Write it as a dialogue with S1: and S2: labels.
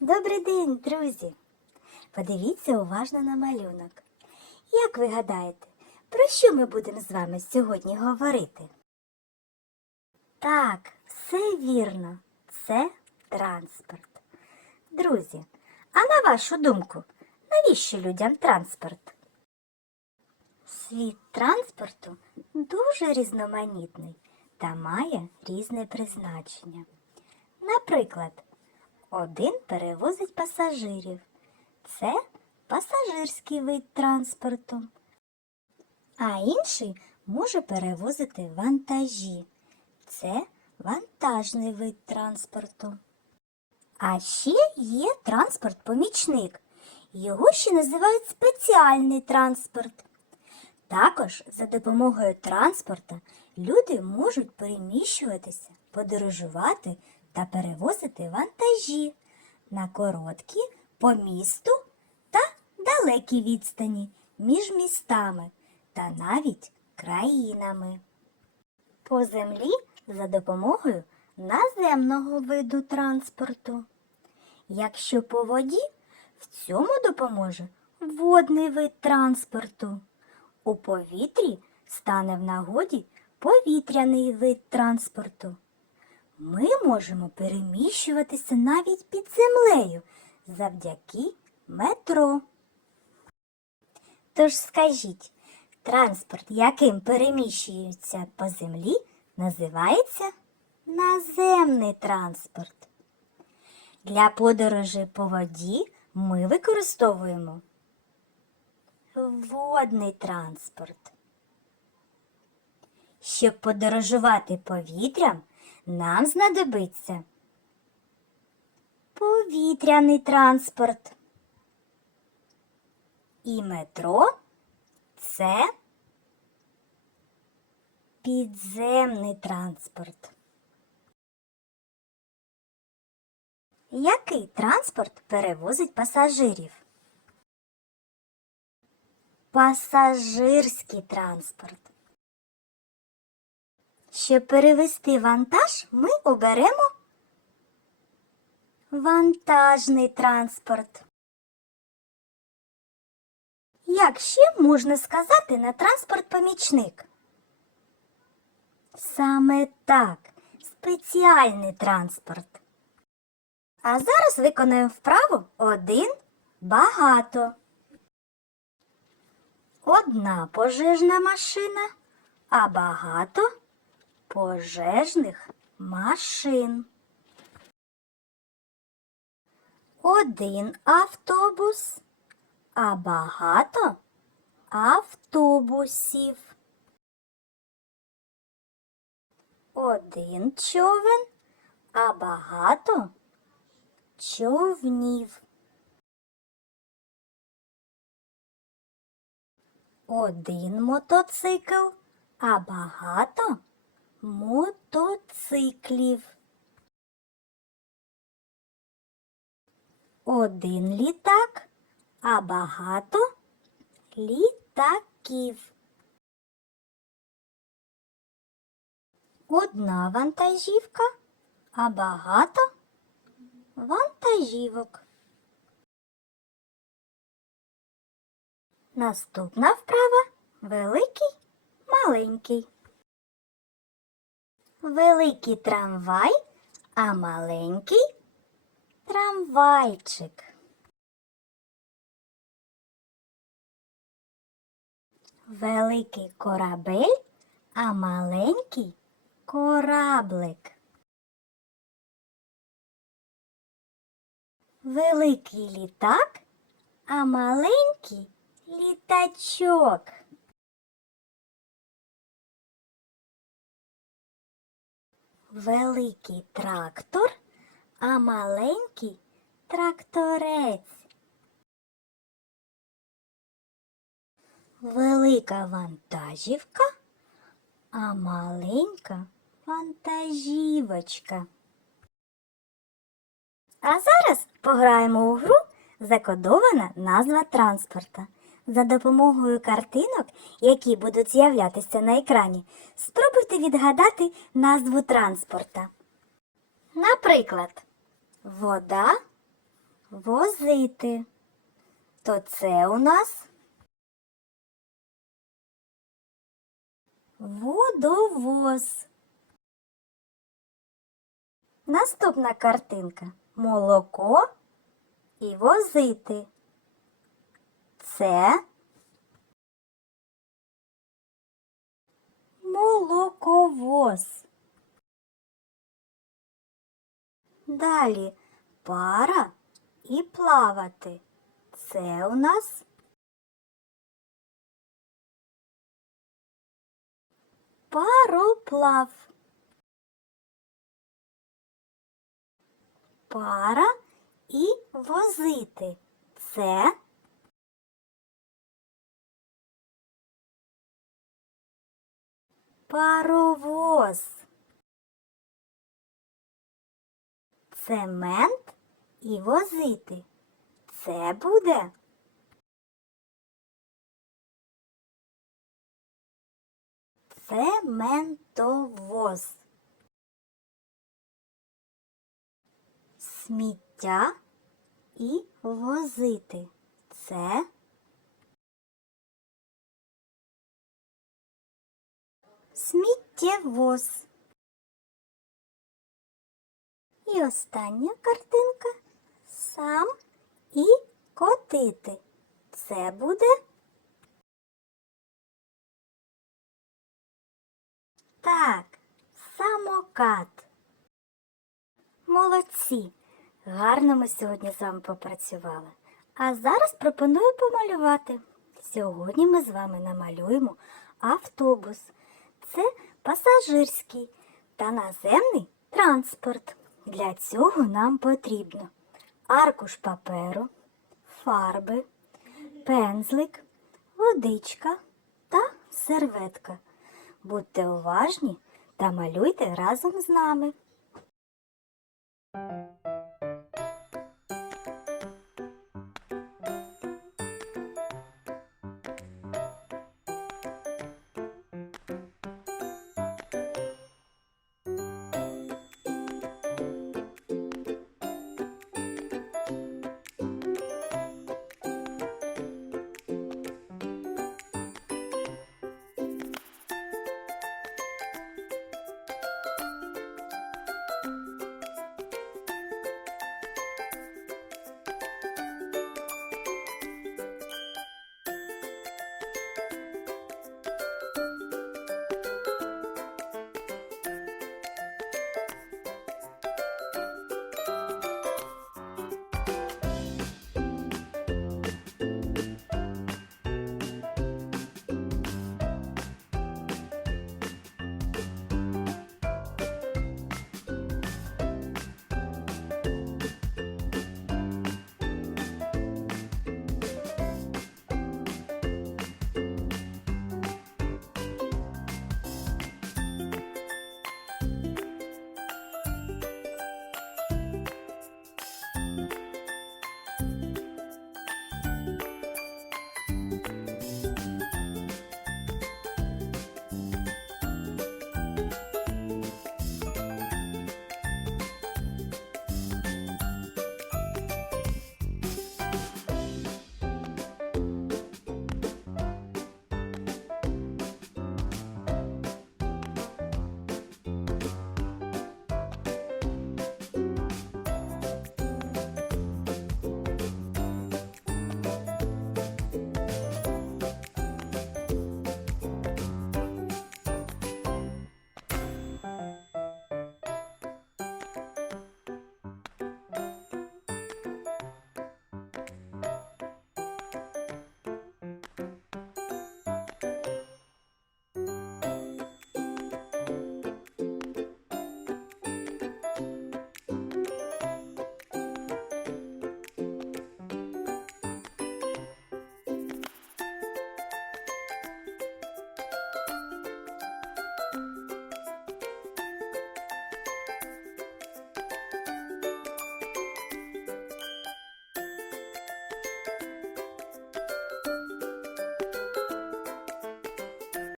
S1: Добрий день, друзі! Подивіться уважно на малюнок. Як ви гадаєте, про що ми будемо з вами сьогодні говорити? Так, все вірно, це транспорт. Друзі, а на вашу думку, навіщо людям транспорт? Світ транспорту дуже різноманітний та має різне призначення. Наприклад, один перевозить пасажирів. Це пасажирський вид транспорту. А інший може перевозити вантажі. Це вантажний вид транспорту. А ще є транспорт-помічник. Його ще називають спеціальний транспорт. Також за допомогою транспорта люди можуть переміщуватися, подорожувати та перевозити вантажі на короткі по місту та далекі відстані між містами та навіть країнами. По землі за допомогою наземного виду транспорту. Якщо по воді, в цьому допоможе водний вид транспорту. У повітрі стане в нагоді повітряний вид транспорту. Ми можемо переміщуватися навіть під землею завдяки метро. Тож скажіть, транспорт, яким переміщуються по землі, називається наземний транспорт. Для подорожі по воді ми використовуємо водний транспорт. Щоб подорожувати повітрям, нам знадобиться повітряний транспорт. І метро це підземний транспорт. Який транспорт перевозить пасажирів? Пасажирський транспорт. Щоб перевести вантаж, ми оберемо вантажний транспорт. Як ще можна сказати на транспорт помічник? Саме так, спеціальний транспорт. А зараз виконаємо вправу один багато. Одна пожежна машина, а багато пожежних машин. Один автобус, а багато автобусів. Один човен, а багато човнів. Один мотоцикл, а багато мотоциклів. Один літак, а багато літаків. Одна вантажівка, а багато вантажівок. Наступна вправа великий, маленький. Великий трамвай, а маленький трамвайчик. Великий корабель, а маленький кораблик. Великий літак, а маленький літачок. Великий трактор, а маленький тракторець. Велика вантажівка, а маленька вантажівочка. А зараз пограємо у гру закодована назва транспорта. За допомогою картинок, які будуть з'являтися на екрані, спробуйте відгадати назву транспорта. Наприклад, вода, возити, то це у нас водовоз. Наступна картинка молоко і возити. Це молоковоз. Далі пара і плавати. Це у нас пароплав. Пара і возити. Це паровоз. Цемент і возити. Це буде цементовоз. Сміття і возити. Це сміттєвоз. І остання картинка сам і котити. Це буде так, самокат. Молодці! Гарно ми сьогодні з вами попрацювали. А зараз пропоную помалювати. Сьогодні ми з вами намалюємо автобус. Це пасажирський та наземний транспорт. Для цього нам потрібно аркуш паперу, фарби, пензлик, водичка та серветка. Будьте уважні та малюйте разом з нами.